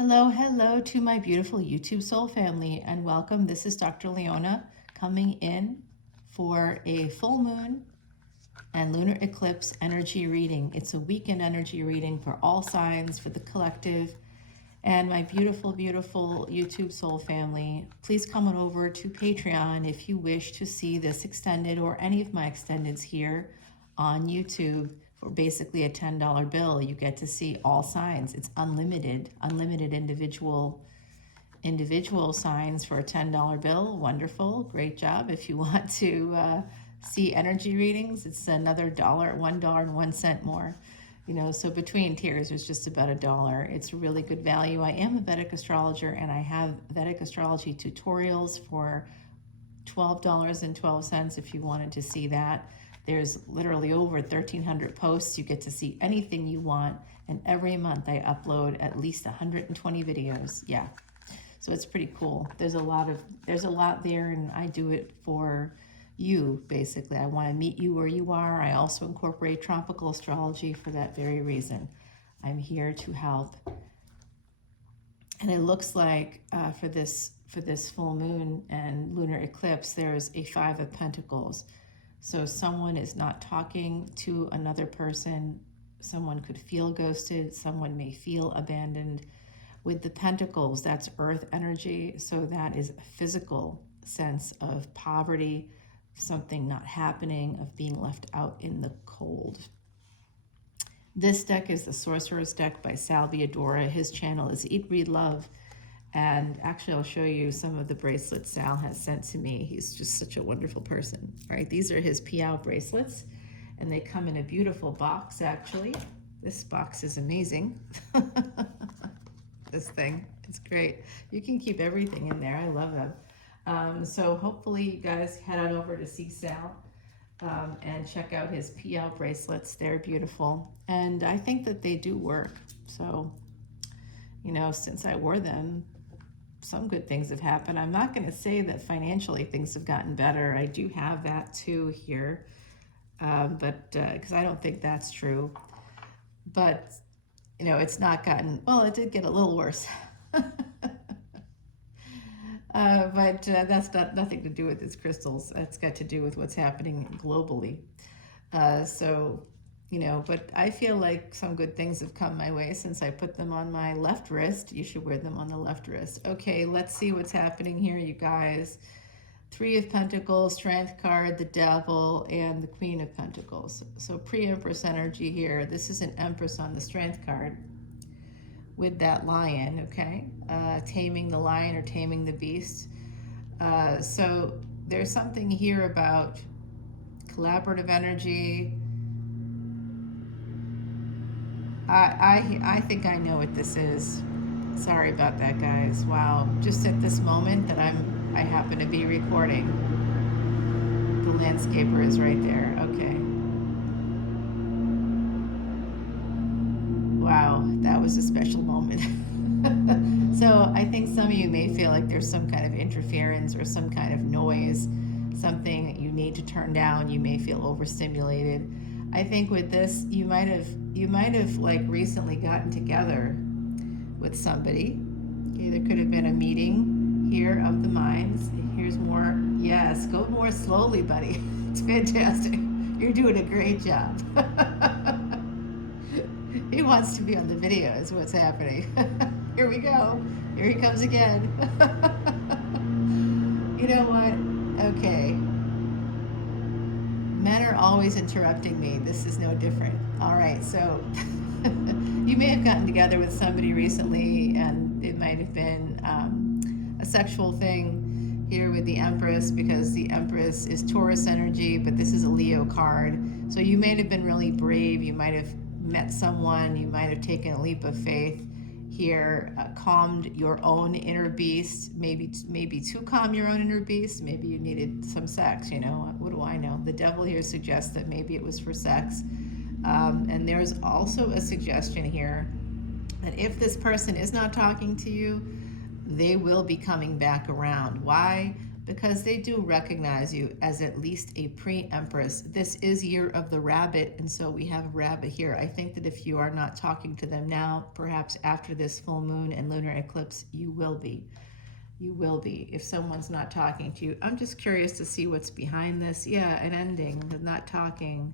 Hello, hello to my beautiful YouTube soul family, and welcome. This is Dr. Leona coming in for a full moon and lunar eclipse energy reading. It's a weekend energy reading for all signs, for the collective, and my beautiful, beautiful YouTube soul family. Please come on over to Patreon if you wish to see this extended or any of my extendeds here on YouTube. For basically a $10 bill, you get to see all signs. It's unlimited individual signs for a $10 bill. Wonderful, great job. If you want to see energy readings, it's another $1.01 more. So between tiers, it's just about $1. It's really good value. I am a Vedic astrologer, and I have Vedic astrology tutorials for $12.12 if you wanted to see that. There's literally over 1,300 posts. You get to see anything you want. And every month I upload at least 120 videos. Yeah. So it's pretty cool. There's a lot there, and I do it for you, basically. I want to meet you where you are. I also incorporate tropical astrology for that very reason. I'm here to help. And it looks like for this full moon and lunar eclipse, there's a 5 of Pentacles. So someone is not talking to another person. Someone could feel ghosted. Someone may feel abandoned. With the Pentacles, that's earth energy. So that is a physical sense of poverty, something not happening, of being left out in the cold. This deck is the Sorcerer's deck by Sal Viadora. His channel is Eat, Read, Love. And actually, I'll show you some of the bracelets Sal has sent to me. He's just such a wonderful person, right? These are his PL bracelets, and they come in a beautiful box, actually. This box is amazing. This thing, it's great. You can keep everything in there. I love them. So hopefully you guys head on over to see Sal and check out his PL bracelets. They're beautiful. And I think that they do work. So, since I wore them, some good things have happened. I'm not going to say that financially things have gotten better. I do have that too here, but because I don't think that's true. But, it's not gotten, well, it did get a little worse. But that's got nothing to do with its crystals. It's got to do with what's happening globally. But I feel like some good things have come my way since I put them on my left wrist. You should wear them on the left wrist. Okay, let's see what's happening here, you guys. 3 of Pentacles, Strength card, the Devil, and the Queen of Pentacles. So pre-Empress energy here. This is an Empress on the Strength card with that lion, okay? Taming the lion or taming the beast. So there's something here about collaborative energy. I think I know what this is. Sorry about that, guys. Wow, just at this moment that I happen to be recording. The landscaper is right there. Okay. Wow, that was a special moment. So I think some of you may feel like there's some kind of interference or some kind of noise, something that you need to turn down. You may feel overstimulated. I think with this, you might have like recently gotten together with somebody. Okay, there could have been a meeting here of the minds. Here's more. Yes, go more slowly, buddy. It's fantastic. You're doing a great job. He wants to be on the video is what's happening. Here we go. Here he comes again. You know what? Okay. Men are always interrupting me. This is no different. All right, so you may have gotten together with somebody recently, and it might have been a sexual thing here with the Empress, because the Empress is Taurus energy, but this is a Leo card. So you may have been really brave. You might have met someone. You might have taken a leap of faith here, calmed your own inner beast, maybe to calm your own inner beast. Maybe you needed some sex, what do I know? The Devil here suggests that maybe it was for sex. And there's also a suggestion here that if this person is not talking to you, they will be coming back around. Why? because they do recognize you as at least a pre-empress. This is year of the rabbit, and so we have a rabbit here. I think that if you are not talking to them now, perhaps after this full moon and lunar eclipse, you will be. You will be if someone's not talking to you. I'm just curious to see what's behind this. Yeah, an ending, not talking.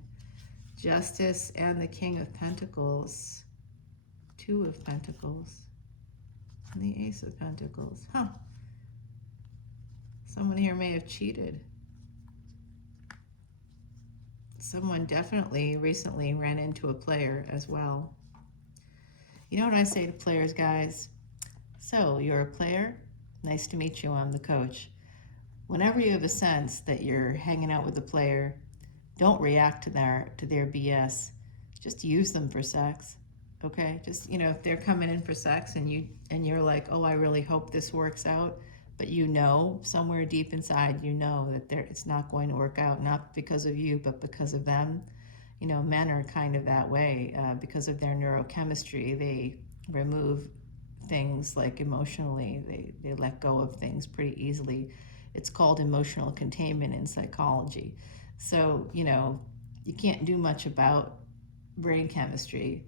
Justice and the King of Pentacles. Two of Pentacles. And the Ace of Pentacles. Huh. Someone here may have cheated. Someone definitely recently ran into a player as well. You know what I say to players, guys? So, you're a player? Nice to meet you, I'm the coach. Whenever you have a sense that you're hanging out with a player, don't react to their BS. Just use them for sex. Okay? Just, you know, if they're coming in for sex and you're like, "Oh, I really hope this works out," but you know, somewhere deep inside, you know that it's not going to work out, not because of you, but because of them. You know, men are kind of that way because of their neurochemistry. They remove things like emotionally. They let go of things pretty easily. It's called emotional containment in psychology. So, you know, you can't do much about brain chemistry.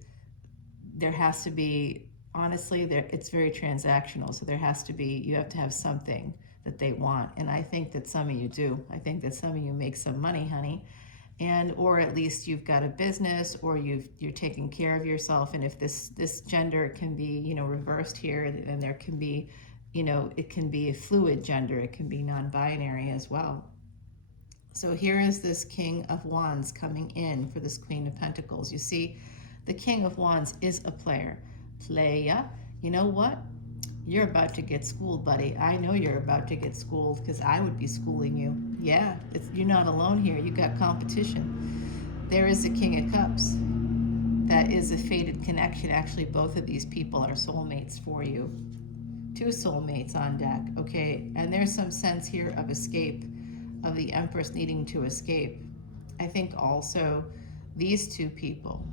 There has to be, honestly, it's very transactional. So there has to be, you have to have something that they want. And I think that some of you do. I think that some of you make some money, honey. And, or at least you've got a business, or you're taking care of yourself. And if this gender can be, you know, reversed here, and there can be, you know, it can be a fluid gender. It can be non-binary as well. So here is this King of Wands coming in for this Queen of Pentacles. You see, the King of Wands is a player. Playa. You know what? You're about to get schooled, buddy. I know you're about to get schooled because I would be schooling you. Yeah, you're not alone here. You got competition. There is a King of Cups. That is a fated connection. Actually, both of these people are soulmates for you. Two soulmates on deck, okay? And there's some sense here of escape, of the Empress needing to escape. I think also these two people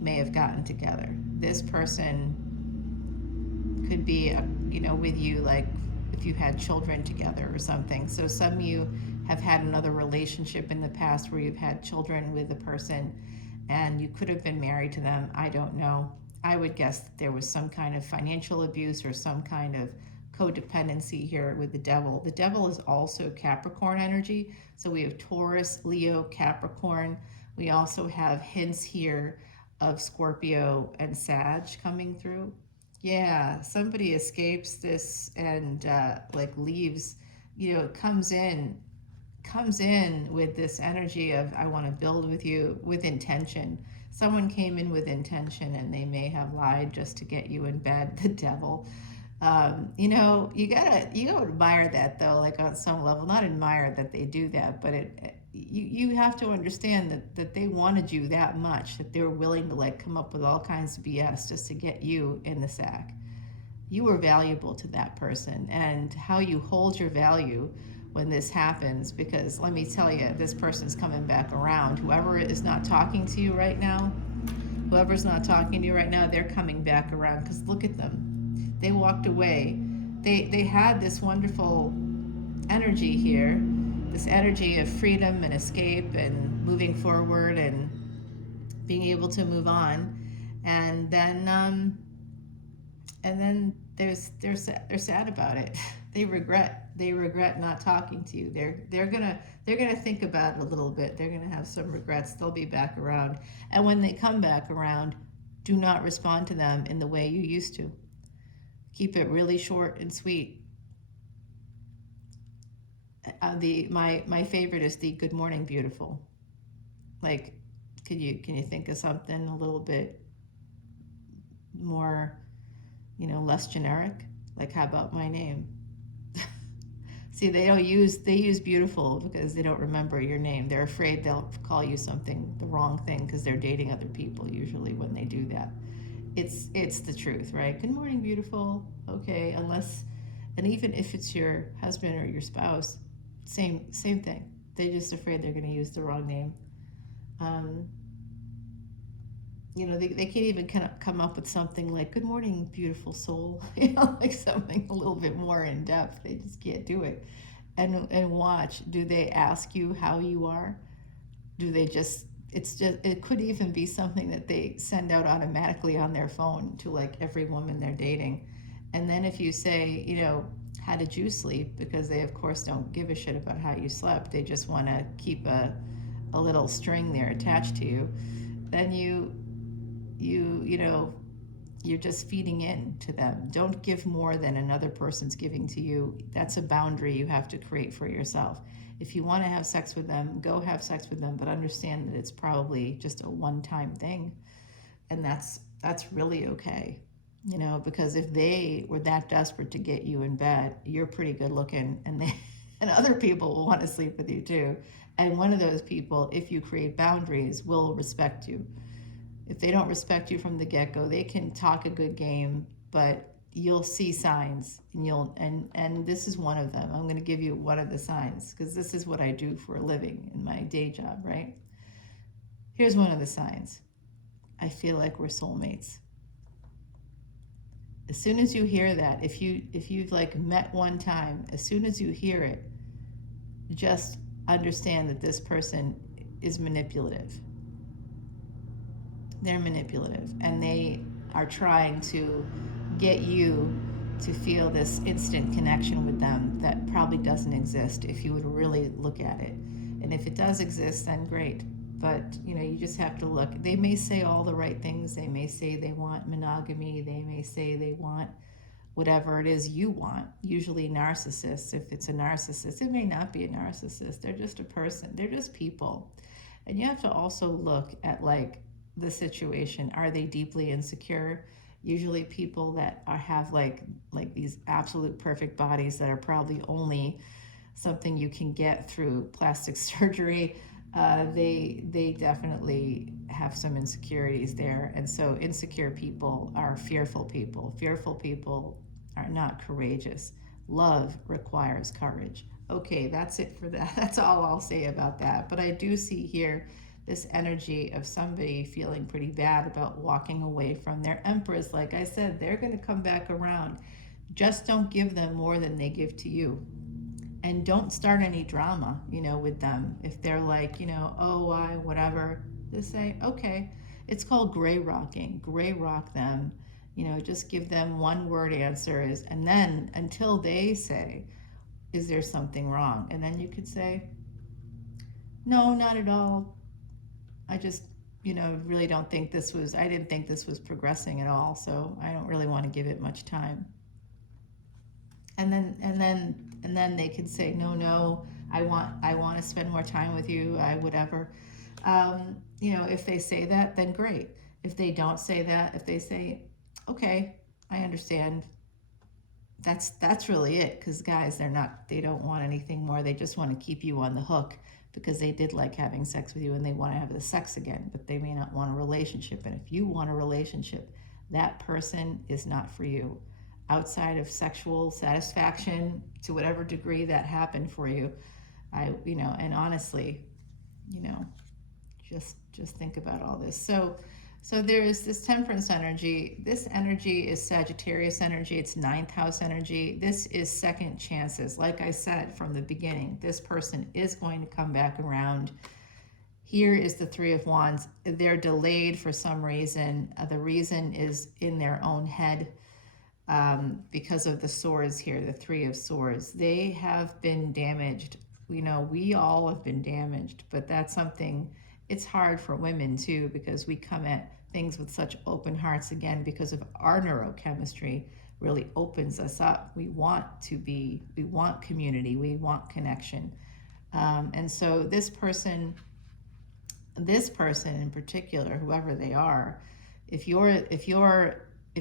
may have gotten together. This person could be, you know, with you, like if you had children together or something. So some of you have had another relationship in the past where you've had children with a person and you could have been married to them. I don't know. I would guess that there was some kind of financial abuse or some kind of codependency here with the devil. The devil is also Capricorn energy. So we have Taurus, Leo, Capricorn. We also have hints here of Scorpio and Sag coming through. Yeah, somebody escapes this and like leaves, you know, comes in with this energy of, I want to build with you, with intention. Someone came in with intention and they may have lied just to get you in bed. The devil. You know, you gotta admire that though, like on some level. Not admire that they do that, but you have to understand that they wanted you that much, that they were willing to like come up with all kinds of BS just to get you in the sack. You were valuable to that person, and how you hold your value when this happens, because let me tell you, this person's coming back around. Whoever is not talking to you right now, they're coming back around, because look at them. They walked away. They had this wonderful energy here, this energy of freedom and escape and moving forward and being able to move on, and then they're sad about it. They regret not talking to you. They're gonna think about it a little bit. They're gonna have some regrets. They'll be back around, and when they come back around, do not respond to them in the way you used to. Keep it really short and sweet. My favorite is the good morning beautiful. Like, can you think of something a little bit more, you know, less generic? Like, how about my name? See, they use beautiful because they don't remember your name. They're afraid they'll call you something, the wrong thing, because they're dating other people usually when they do that. It's the truth, right? Good morning, beautiful. Okay, unless, and even if it's your husband or your spouse, same thing. They're just afraid they're going to use the wrong name. You know, they can't even kind of come up with something like, good morning, beautiful soul. You know, like something a little bit more in depth. They just can't do it. and watch. Do they ask you how you are? Do they just, it's just, it could even be something that they send out automatically on their phone to like every woman they're dating. And then if you say, you know, how did you sleep? Because they of course don't give a shit about how you slept. They just want to keep a little string there attached to you. Then you know, you're just feeding in to them. Don't give more than another person's giving to you. That's a boundary you have to create for yourself. If you want to have sex with them, go have sex with them, but understand that it's probably just a one-time thing, and that's really okay. You know, because if they were that desperate to get you in bed, you're pretty good looking, and they and other people will want to sleep with you too. And one of those people, if you create boundaries, will respect you. If they don't respect you from the get-go, they can talk a good game, but you'll see signs, and and this is one of them. I'm going to give you one of the signs because this is what I do for a living in my day job, right? Here's one of the signs. I feel like we're soulmates. As soon as you hear that, if you've like met one time, as soon as you hear it, just understand that this person is manipulative. They're manipulative, and they are trying to get you to feel this instant connection with them that probably doesn't exist if you would really look at it. And if it does exist, then great. But you know, you just have to look. They may say all the right things. They may say they want monogamy. They may say they want whatever it is you want. Usually narcissists, if it's a narcissist, it may not be a narcissist. They're just a person. They're just people. And you have to also look at like the situation. Are they deeply insecure? Usually people that have like these absolute perfect bodies that are probably only something you can get through plastic surgery, they definitely have some insecurities there. And so insecure people are fearful people. Fearful people are not courageous. Love requires courage. Okay, that's it for that. That's all I'll say about that. But I do see here this energy of somebody feeling pretty bad about walking away from their empress. Like I said, they're going to come back around. Just don't give them more than they give to you. And don't start any drama, you know, with them. If they're like, you know, oh, why, whatever, just say, okay. It's called gray rocking. Gray rock them. You know, just give them one word answers. And then until they say, is there something wrong? And then you could say, no, not at all. I just, you know, really don't think this was, I didn't think this was progressing at all, so I don't really want to give it much time. And then they can say, no, I want to spend more time with you, whatever. You know, if they say that, then great. If they don't say that, if they say, okay, I understand, that's really it. Because guys, they don't want anything more. They just want to keep you on the hook because they did like having sex with you and they want to have the sex again, but they may not want a relationship. And if you want a relationship, that person is not for you. Outside of sexual satisfaction, to whatever degree that happened for you, you know, and honestly, you know, just think about all this. So there's this temperance energy. This energy is Sagittarius energy. It's 9th house energy. This is second chances. Like I said from the beginning, this person is going to come back around. Here is the 3 of Wands. They're delayed for some reason. The reason is in their own head. Because of the swords here, the 3 of Swords. They have been damaged. You know, we all have been damaged, but that's something, it's hard for women too, because we come at things with such open hearts, again, because of our neurochemistry really opens us up. We want community, we want connection. And so this person in particular, whoever they are, if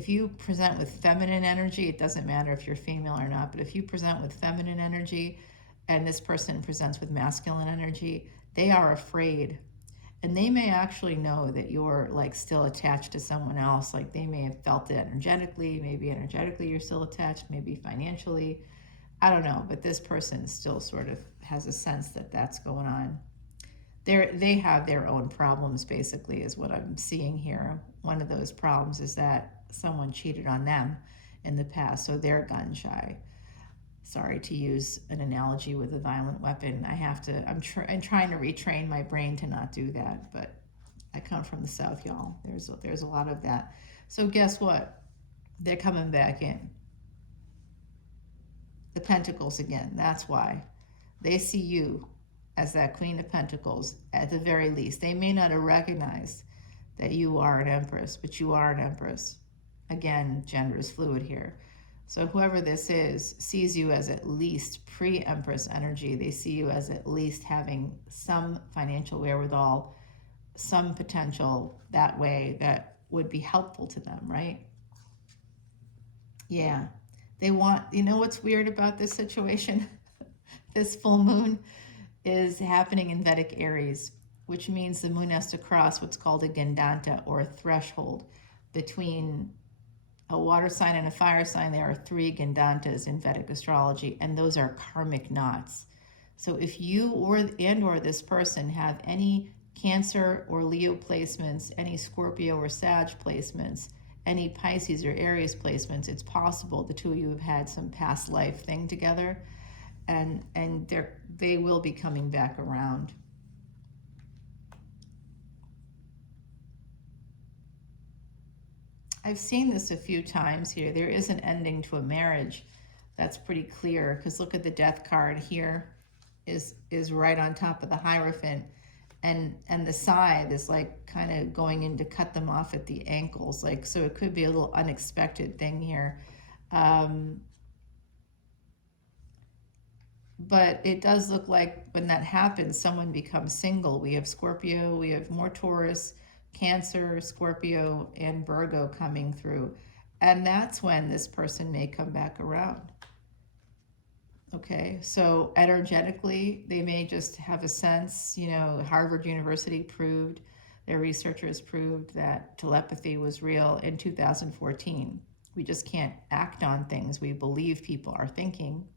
you present with feminine energy, it doesn't matter if you're female or not, but if you present with feminine energy and this person presents with masculine energy, they are afraid. And they may actually know that you're like still attached to someone else. Like they may have felt it energetically, maybe energetically you're still attached, maybe financially. I don't know, but this person still sort of has a sense that that's going on. They have their own problems, basically, is what I'm seeing here. One of those problems is that someone cheated on them in the past, so they're gun shy. Sorry to use an analogy with a violent weapon. I'm trying to retrain my brain to not do that, but I come from the South, y'all. There's a lot of that. So guess what? They're coming back in. The Pentacles again. That's why. They see you as that Queen of Pentacles at the very least. They may not have recognized that you are an Empress, but you are an Empress. Again, gender is fluid here. So whoever this is sees you as at least pre-Empress energy. They see you as at least having some financial wherewithal, some potential that way that would be helpful to them, right? Yeah. They want, you know what's weird about this situation? This full moon is happening in Vedic Aries, which means the moon has to cross what's called a Gandanta, or a threshold between a water sign and a fire sign. There are 3 Gandantas in Vedic astrology, and those are karmic knots. So if you or this person have any Cancer or Leo placements, any Scorpio or Sag placements, any Pisces or Aries placements, it's possible the two of you have had some past life thing together, and they will be coming back around. I've seen this a few times here. There is an ending to a marriage. That's pretty clear, because look at the Death card here is right on top of the Hierophant, and the scythe is like kind of going in to cut them off at the ankles, like, so it could be a little unexpected thing here. But it does look like when that happens, someone becomes single. We have Scorpio, we have more Taurus, Cancer, Scorpio, and Virgo coming through. And that's when this person may come back around. Okay, so energetically, they may just have a sense, you know, Harvard University proved, their researchers proved that telepathy was real in 2014. We just can't act on things we believe people are thinking,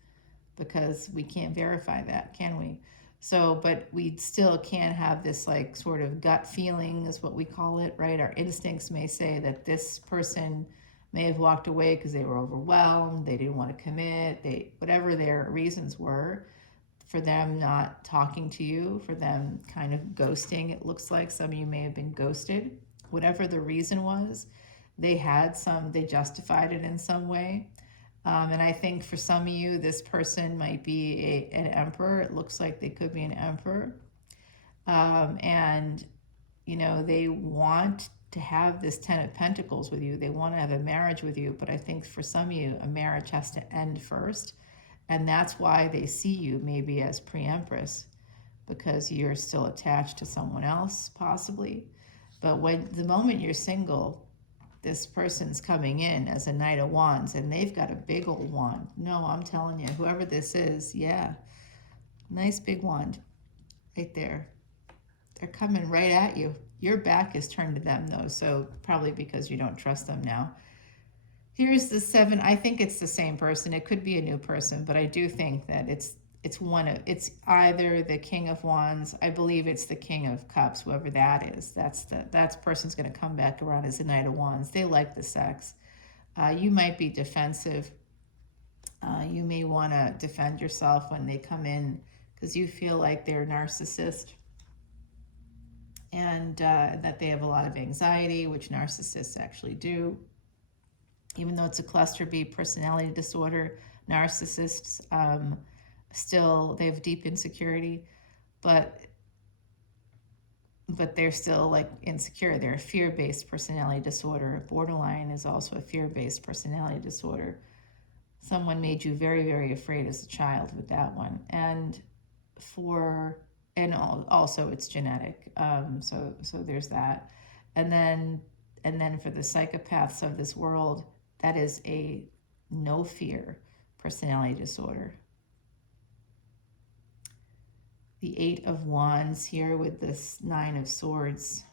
because we can't verify that, can we? So, but we still can have this like sort of gut feeling is what we call it, right? Our instincts may say that this person may have walked away because they were overwhelmed, they didn't want to commit, whatever their reasons were for them not talking to you, for them kind of ghosting. It looks like some of you may have been ghosted. Whatever the reason was, they justified it in some way. And I think for some of you, this person might be an emperor. It looks like they could be an emperor. And, you know, they want to have this 10 of Pentacles with you. They want to have a marriage with you. But I think for some of you, a marriage has to end first. And that's why they see you maybe as pre-empress, because you're still attached to someone else, possibly. But the moment you're single, this person's coming in as a Knight of Wands, and they've got a big old wand. No, I'm telling you, whoever this is, yeah, nice big wand right there. They're coming right at you. Your back is turned to them, though, so probably because you don't trust them now. Here's the 7. I think it's the same person. It could be a new person, but I do think that it's either the King of Wands. I believe it's the King of Cups, whoever that is. That person's going to come back around as the Knight of Wands. They like the sex. You might be defensive. You may want to defend yourself when they come in, because you feel like they're a narcissist, and that they have a lot of anxiety, which narcissists actually do. Even though it's a cluster B personality disorder, narcissists still, they have deep insecurity, but they're still like insecure. They're a fear-based personality disorder. Borderline is also a fear-based personality disorder. Someone made you very, very afraid as a child with that one. And also it's genetic. So there's that. And then for the psychopaths of this world, that is a no fear personality disorder. The 8 of Wands here with this 9 of Swords.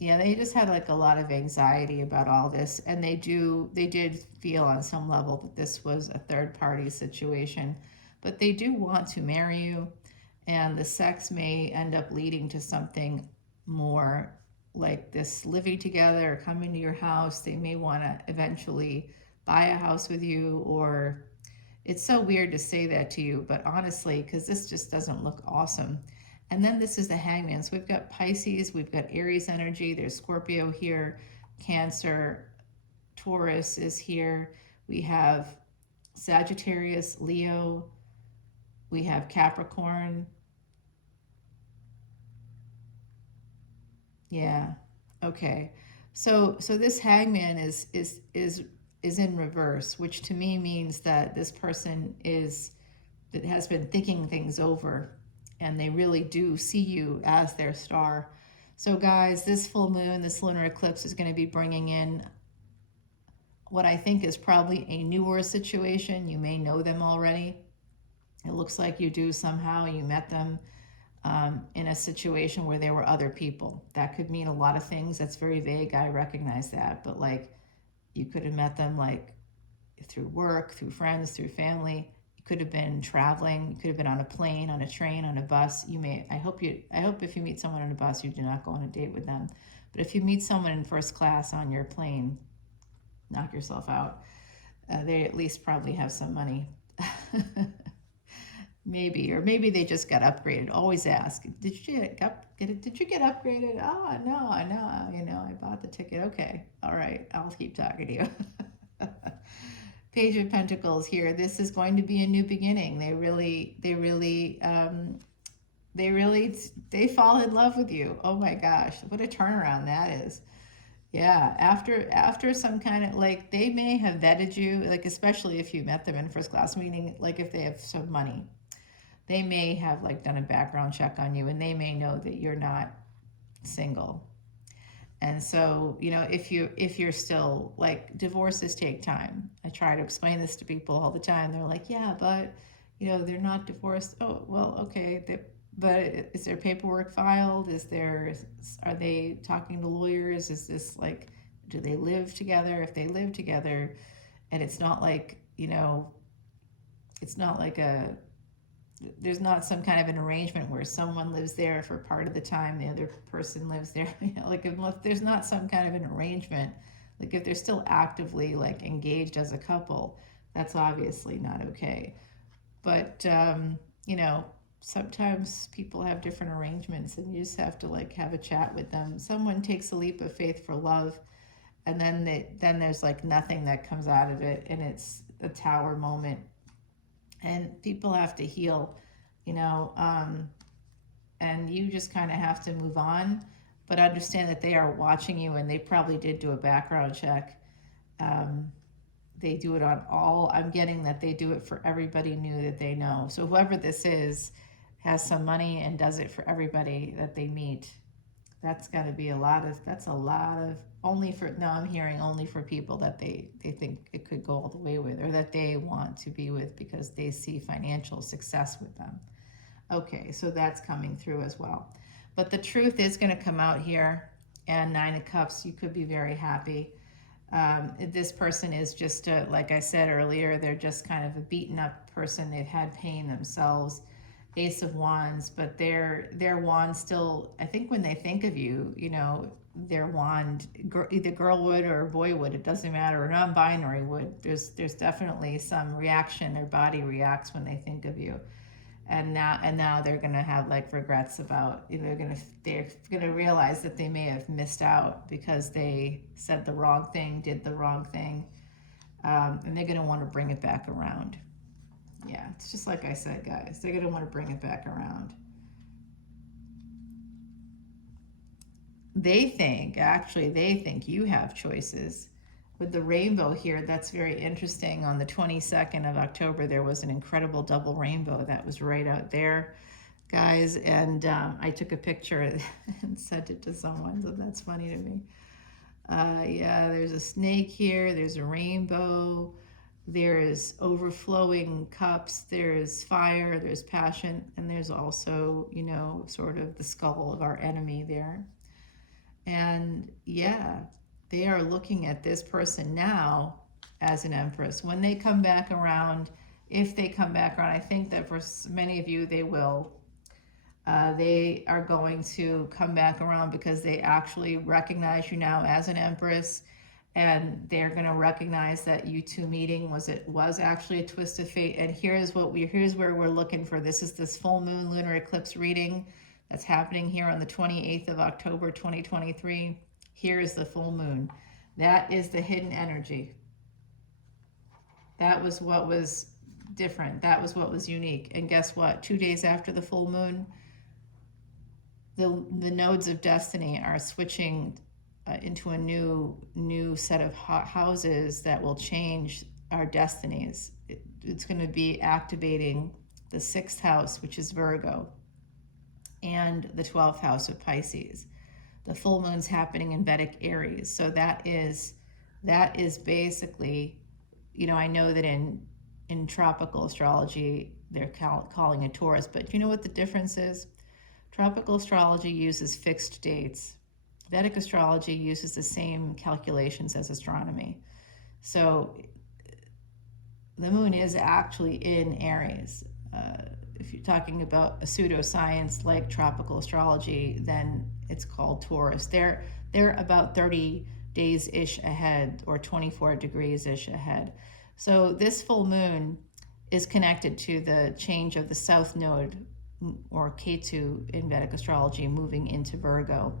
Yeah, they just had like a lot of anxiety about all this, and they did feel on some level that this was a third-party situation, but they do want to marry you, and the sex may end up leading to something more like this living together or coming to your house. They may want to eventually buy a house with you, or it's so weird to say that to you, but honestly, because this just doesn't look awesome. And then this is the Hangman. So we've got Pisces, we've got Aries energy, there's Scorpio here, Cancer, Taurus is here. We have Sagittarius, Leo, we have Capricorn. Yeah. Okay. So this Hangman is in reverse, which to me means that this person that has been thinking things over, and they really do see you as their star. So guys, this full moon, this lunar eclipse is going to be bringing in what I think is probably a newer situation. You may know them already. It looks like you do somehow. You met them in a situation where there were other people. That could mean a lot of things. That's very vague. I recognize that. But like, you could have met them like through work, through friends, through family. You could have been traveling. You could have been on a plane, on a train, on a bus. I hope if you meet someone on a bus, you do not go on a date with them. But if you meet someone in first class on your plane, knock yourself out. They at least probably have some money. Maybe, or maybe they just got upgraded. Always ask, did you get upgraded? Oh, no, I know, I bought the ticket. Okay, all right, I'll keep talking to you. Page of Pentacles here. This is going to be a new beginning. They fall in love with you. Oh my gosh, what a turnaround that is. Yeah, after some kind of, like, they may have vetted you, like, especially if you met them in first class, meaning like if they have some money. They may have like done a background check on you, and they may know that you're not single. And so, if you're still, like, divorces take time. I try to explain this to people all the time. They're like, yeah, but they're not divorced. Oh, well, okay. But is there paperwork filed? Are they talking to lawyers? Is this like, do they live together? If they live together, and it's not like, it's not like there's not some kind of an arrangement where someone lives there for part of the time, the other person lives there. Like, if there's not some kind of an arrangement, like if they're still actively like engaged as a couple, that's obviously not okay. But sometimes people have different arrangements, and you just have to like have a chat with them. Someone takes a leap of faith for love, and then there's like nothing that comes out of it, and it's a tower moment. And people have to heal, and you just kind of have to move on, but understand that they are watching you, and they probably did do a background check. They do it on I'm getting that they do it for everybody new that they know. So whoever this is has some money and does it for everybody that they meet. That's got to be I'm hearing only for people that they think it could go all the way with, or that they want to be with because they see financial success with them. Okay, so that's coming through as well. But the truth is going to come out here, and Nine of Cups, you could be very happy. This person is just, like I said earlier, they're just kind of a beaten up person. They've had pain themselves. Ace of Wands, but their wand still, I think when they think of you, their wand, either girl would or boy would, it doesn't matter, or non-binary would. There's definitely some reaction. Their body reacts when they think of you. And now they're gonna have like regrets about, they're gonna realize that they may have missed out because they said the wrong thing, did the wrong thing, and they're gonna want to bring it back around. Yeah, it's just like I said, guys. They're going to want to bring it back around. They think you have choices. With the rainbow here, that's very interesting. On the 22nd of October, there was an incredible double rainbow that was right out there, guys. And I took a picture and sent it to someone, so that's funny to me. Yeah, there's a snake here. There's a rainbow. There's overflowing cups, there's fire, there's passion, and there's also, sort of the skull of our enemy there. And yeah, they are looking at this person now as an empress. When they come back around, if they come back around, I think that for many of you, they will. They are going to come back around because they actually recognize you now as an empress, and they're going to recognize that you two meeting was actually a twist of fate. And here's where we're looking for. This is this full moon lunar eclipse reading that's happening here on the 28th of October 2023. Here is the full moon. That is the hidden energy. That was what was different. That was what was unique. And guess what? 2 days after the full moon, the nodes of destiny are switching into a new set of houses that will change our destinies. It's going to be activating the 6th house, which is Virgo, and the 12th house of Pisces. The full moon's happening in Vedic Aries, so that is basically, you know, I know that in tropical astrology they're calling it Taurus, but do you know what the difference is? Tropical astrology uses fixed dates. Vedic astrology uses the same calculations as astronomy. So the moon is actually in Aries. If you're talking about a pseudoscience like tropical astrology, then it's called Taurus. They're about 30 days-ish ahead, or 24 degrees-ish ahead. So this full moon is connected to the change of the south node, or Ketu in Vedic astrology, moving into Virgo.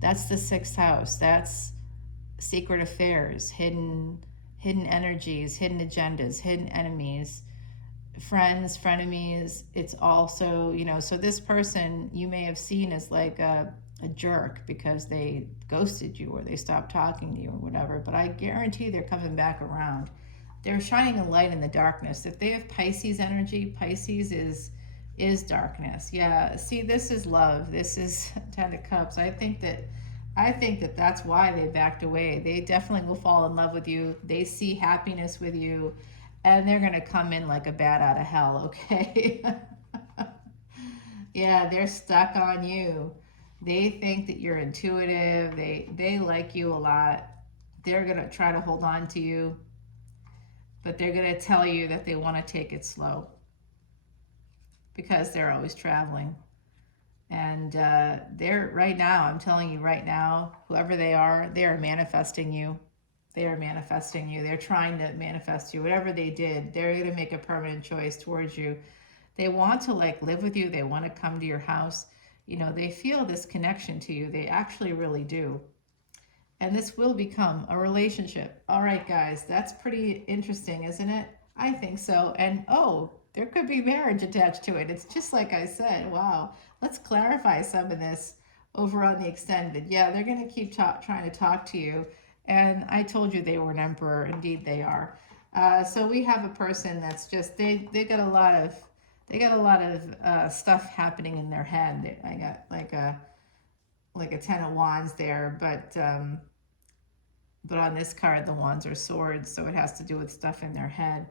That's the 6th house. That's secret affairs, hidden energies, hidden agendas, hidden enemies, friends, frenemies. It's also, you know, so this person you may have seen as like a jerk because they ghosted you or they stopped talking to you or whatever, but I guarantee they're coming back around. They're shining a light in the darkness. If they have Pisces energy, Pisces is darkness. Yeah, see, this is love. This is 10 of Cups. I think that that's why they backed away. They definitely will fall in love with you. They see happiness with you, and they're going to come in like a bat out of hell, okay? Yeah, they're stuck on you. They think that you're intuitive. They like you a lot. They're going to try to hold on to you, but they're going to tell you that they want to take it slow because they're always traveling. And they're right now, I'm telling you right now, whoever they are manifesting you. They are manifesting you. They're trying to manifest you. Whatever they did, they're going to make a permanent choice towards you. They want to like live with you. They want to come to your house. You know, they feel this connection to you. They actually really do. And this will become a relationship. All right, guys, that's pretty interesting, isn't it? I think so. And oh, there could be marriage attached to it. It's just like I said. Wow. Let's clarify some of this over on the extended. Yeah, they're going to keep trying to talk to you. And I told you they were an emperor. Indeed, they are. So we have a person that's just they got a lot of stuff happening in their head. I got like a 10 of wands there, but on this card the wands are swords, so it has to do with stuff in their head.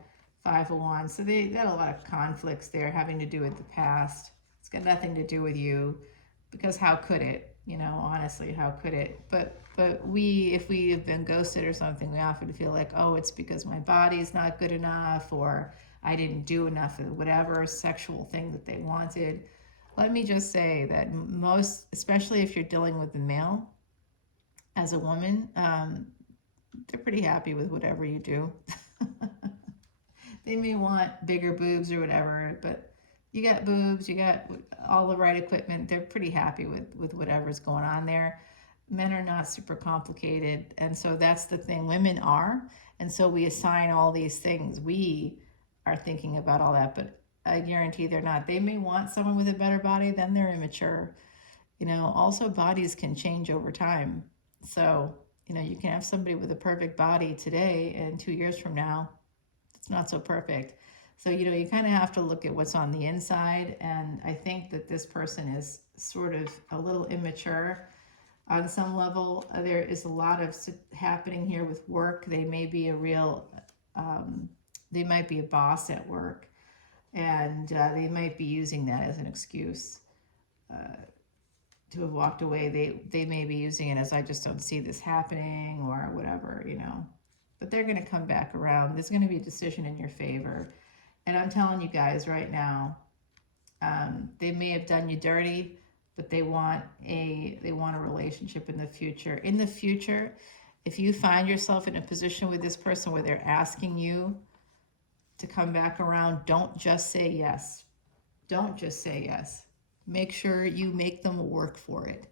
5 of wands, so they got a lot of conflicts there having to do with the past. It's got nothing to do with you, because how could it? You know, honestly, how could it? But if we have been ghosted or something, we often feel like, oh, it's because my body's not good enough, or I didn't do enough of whatever sexual thing that they wanted. Let me just say that most, especially if you're dealing with the male, as a woman, they're pretty happy with whatever you do. They may want bigger boobs or whatever, but you got boobs, you got all the right equipment. They're pretty happy with whatever's going on there. Men are not super complicated, and so that's the thing. Women are, and so we assign all these things. We are thinking about all that, but I guarantee they're not. They may want someone with a better body, then they're immature. You know, also bodies can change over time. So, you know, you can have somebody with a perfect body today, and 2 years from now, it's not so perfect. So, you know, you kind of have to look at what's on the inside. And I think that this person is sort of a little immature on some level. There is a lot of happening here with work. They may be they might be a boss at work, and they might be using that as an excuse to have walked away. They may be using it as, I just don't see this happening, or whatever, you know. But they're going to come back around. There's going to be a decision in your favor. And I'm telling you guys right now, They may have done you dirty, but they want a relationship in the future. In the future, if you find yourself in a position with this person where they're asking you to come back around, don't just say yes. Don't just say yes. Make sure you make them work for it.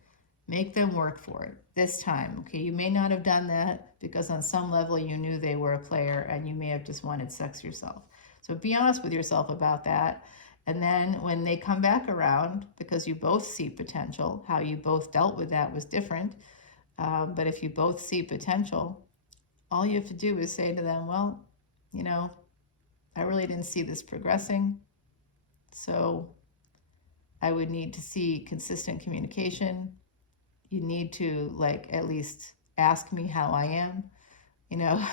Make them work for it this time. Okay, you may not have done that because on some level you knew they were a player and you may have just wanted sex yourself. So be honest with yourself about that. And then when they come back around, because you both see potential, how you both dealt with that was different. But if you both see potential, all you have to do is say to them, well, you know, I really didn't see this progressing. So I would need to see consistent communication. You need to, like, at least ask me how I am, you know,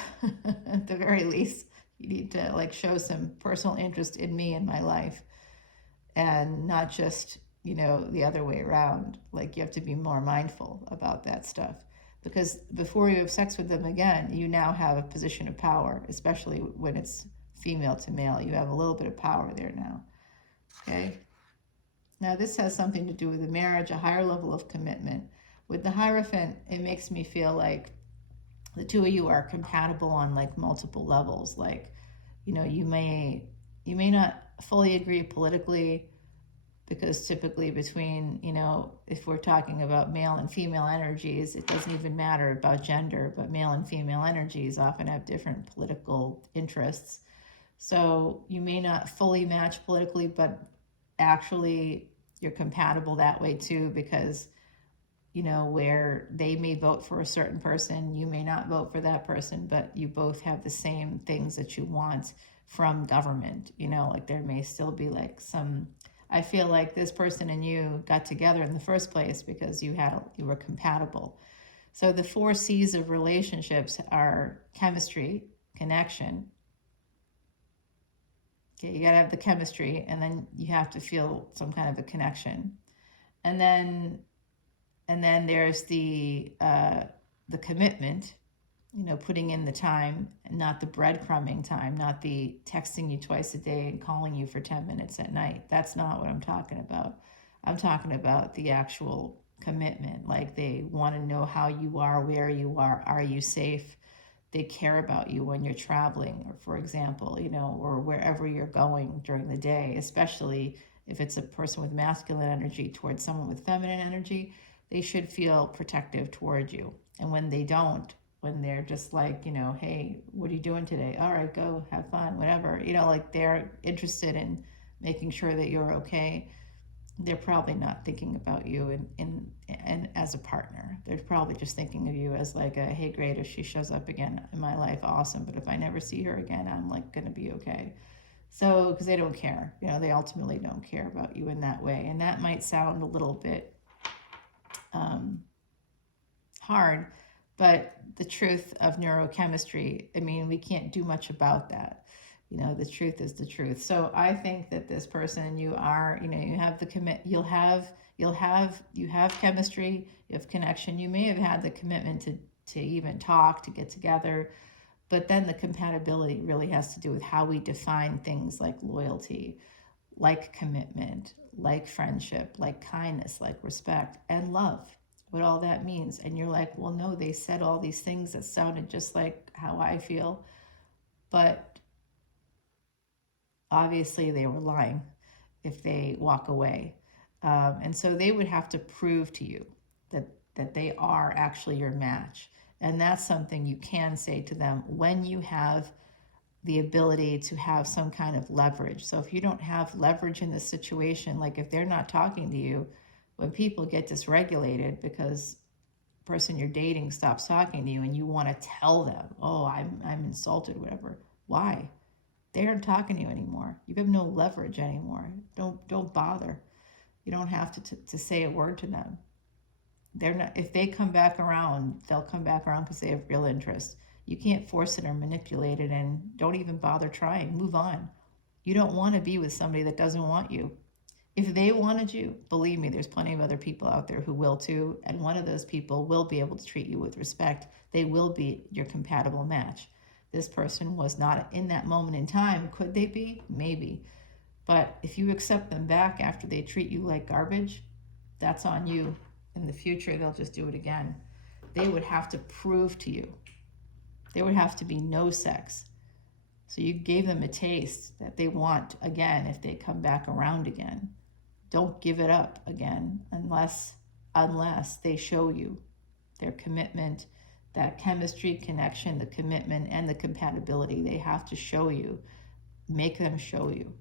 at the very least. You need to, like, show some personal interest in me and my life, and not just, you know, the other way around. Like, you have to be more mindful about that stuff, because before you have sex with them again, you now have a position of power, especially when it's female to male. You have a little bit of power there now. Okay. Now this has something to do with the marriage, a higher level of commitment. With the Hierophant, it makes me feel like the two of you are compatible on, like, multiple levels. Like, you know, you may not fully agree politically, because typically between, you know, if we're talking about male and female energies, it doesn't even matter about gender, but male and female energies often have different political interests. So you may not fully match politically, but actually you're compatible that way too, because, you know, where they may vote for a certain person, you may not vote for that person, but you both have the same things that you want from government. You know, like, there may still be, like, some, I feel like this person and you got together in the first place because you were compatible. So the 4 C's of relationships are chemistry, connection. Okay, you gotta have the chemistry, and then you have to feel some kind of a connection. And then there's the commitment, you know, putting in the time, and not the breadcrumbing time, not the texting you twice a day and calling you for 10 minutes at night. That's not what I'm talking about. I'm talking about the actual commitment. Like, they want to know how you are, where you are you safe? They care about you when you're traveling, or, for example, you know, or wherever you're going during the day, especially if it's a person with masculine energy towards someone with feminine energy. They should feel protective towards you. And when they don't, when they're just like, you know, hey, what are you doing today? All right, go have fun, whatever. You know, like, they're interested in making sure that you're okay. They're probably not thinking about you and as a partner. They're probably just thinking of you as, like, a, hey, great, if she shows up again in my life, awesome. But if I never see her again, I'm, like, going to be okay. So, because they don't care, you know, they ultimately don't care about you in that way. And that might sound a little bit hard, but the truth of neurochemistry, I mean, we can't do much about that. You know, the truth is the truth. So I think that this person, you are, you know, you have the you have chemistry, you have connection. You may have had the commitment to even talk, to get together, but then the compatibility really has to do with how we define things like loyalty, like commitment, like friendship, like kindness, like respect, and love, what all that means. And you're like, well, no, they said all these things that sounded just like how I feel, but obviously they were lying if they walk away. And so they would have to prove to you that they are actually your match. And that's something you can say to them when you have the ability to have some kind of leverage. So if you don't have leverage in this situation, like if they're not talking to you, when people get dysregulated because the person you're dating stops talking to you and you want to tell them, oh, I'm insulted, whatever. Why? They aren't talking to you anymore. You have no leverage anymore. Don't bother. You don't have to say a word to them. They're not. If they come back around, they'll come back around because they have real interest. You can't force it or manipulate it, and don't even bother trying. Move on. You don't want to be with somebody that doesn't want you. If they wanted you, believe me, there's plenty of other people out there who will too, and one of those people will be able to treat you with respect. They will be your compatible match. This person was not in that moment in time. Could they be? Maybe. But if you accept them back after they treat you like garbage, that's on you. In the future, they'll just do it again. They would have to prove to you. There would have to be no sex. So you gave them a taste that they want again if they come back around again. Don't give it up again unless they show you their commitment, that chemistry, connection, the commitment, and the compatibility. They have to show you. Make them show you.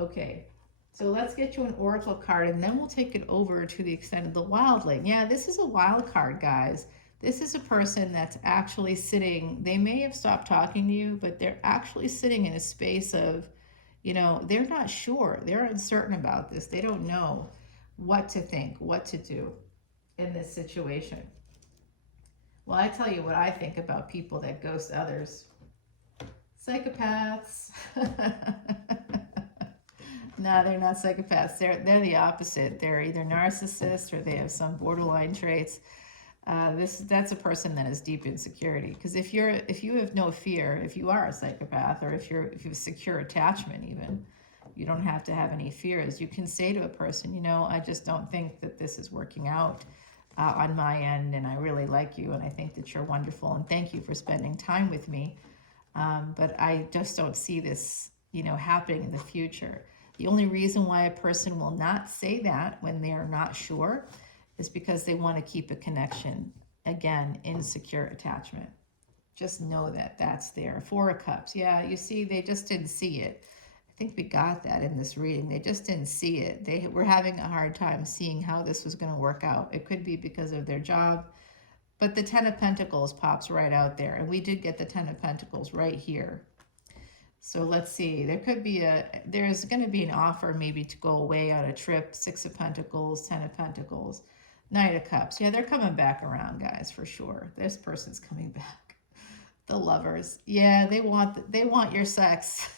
Okay, so let's get you an oracle card, and then we'll take it over to the extent of the wildling. Yeah, this is a wild card, guys. This is a person that's actually sitting, they may have stopped talking to you, but they're actually sitting in a space of, you know, they're not sure. They're uncertain about this. They don't know what to think, what to do in this situation. Well, I tell you what I think about people that ghost others. Psychopaths. No, they're not psychopaths. They're the opposite. They're either narcissists or they have some borderline traits. That's a person that has deep insecurity. Because if you have no fear, if you are a psychopath, or if you have secure attachment, even, you don't have to have any fears. You can say to a person, you know, I just don't think that this is working out on my end, and I really like you, and I think that you're wonderful, and thank you for spending time with me. But I just don't see this, you know, happening in the future. The only reason why a person will not say that when they're not sure is because they want to keep a connection. Again, insecure attachment. Just know that that's there. Four of Cups. Yeah, you see, they just didn't see it. I think we got that in this reading. They just didn't see it. They were having a hard time seeing how this was going to work out. It could be because of their job, but the Ten of Pentacles pops right out there. And we did get the Ten of Pentacles right here. So let's see, there's going to be an offer maybe to go away on a trip. Six of Pentacles, Ten of Pentacles, Knight of Cups. Yeah, they're coming back around, guys, for sure. This person's coming back. The Lovers. Yeah, they want your sex.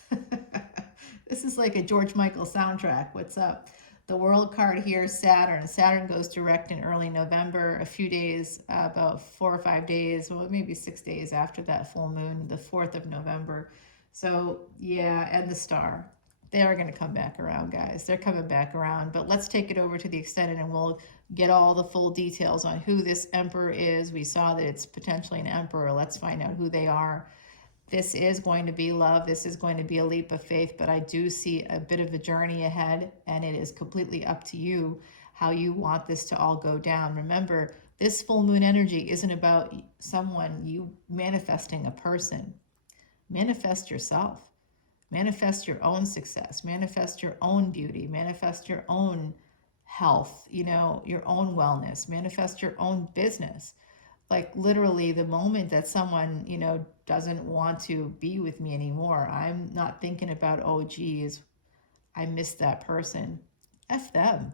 This is like a George Michael soundtrack. What's up? The World card here, Saturn. Saturn goes direct in early November, a few days, about 4 or 5 days, well, maybe 6 days after that full moon, the 4th of November. So, yeah, and the Star. They are going to come back around, guys. They're coming back around. But let's take it over to the Extended, and we'll get all the full details on who this Emperor is. We saw that it's potentially an Emperor. Let's find out who they are. This is going to be love. This is going to be a leap of faith. But I do see a bit of a journey ahead, and it is completely up to you how you want this to all go down. Remember, this full moon energy isn't about you manifesting a person. Manifest yourself. Manifest your own success. Manifest your own beauty. Manifest your own health, you know, your own wellness. Manifest your own business. Like literally the moment that someone, you know, doesn't want to be with me anymore, I'm not thinking about, oh, geez, I missed that person. F them.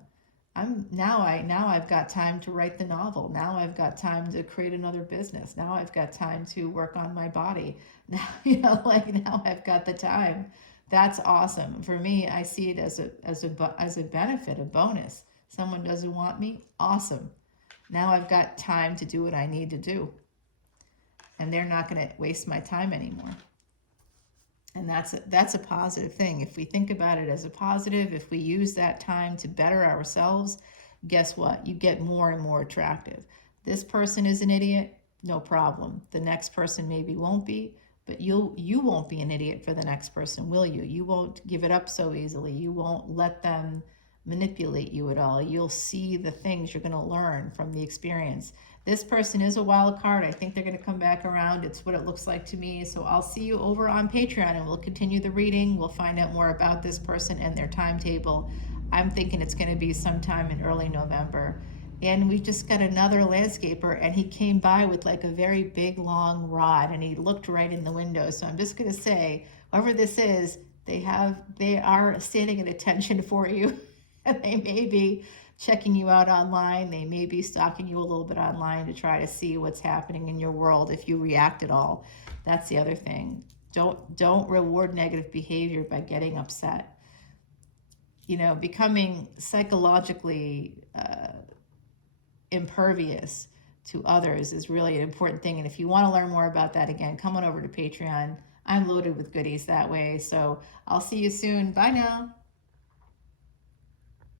Now I've got time to write the novel. Now I've got time to create another business. Now I've got time to work on my body. Now, you know, like now I've got the time. That's awesome. For me, I see it as a benefit, a bonus. Someone doesn't want me, awesome. Now I've got time to do what I need to do. And they're not going to waste my time anymore. And that's a positive thing. If we think about it as a positive, if we use that time to better ourselves, guess what? You get more and more attractive. This person is an idiot, no problem. The next person maybe won't be, but you won't be an idiot for the next person, will you? You won't give it up so easily. You won't let them manipulate you at all. You'll see the things you're going to learn from the experience. This person is a wild card. I think they're going to come back around. It's what it looks like to me. So I'll see you over on Patreon, and we'll continue the reading. We'll find out more about this person and their timetable. I'm thinking it's going to be sometime in early November. And we just got another landscaper, and he came by with like a very big, long rod, and he looked right in the window. So I'm just going to say, whoever this is, they are standing at attention for you. And they may be checking you out online. They may be stalking you a little bit online to try to see what's happening in your world if you react at all. That's the other thing. Don't reward negative behavior by getting upset. You know, becoming psychologically impervious to others is really an important thing. And if you want to learn more about that, again, come on over to Patreon. I'm loaded with goodies that way. So I'll see you soon. Bye now.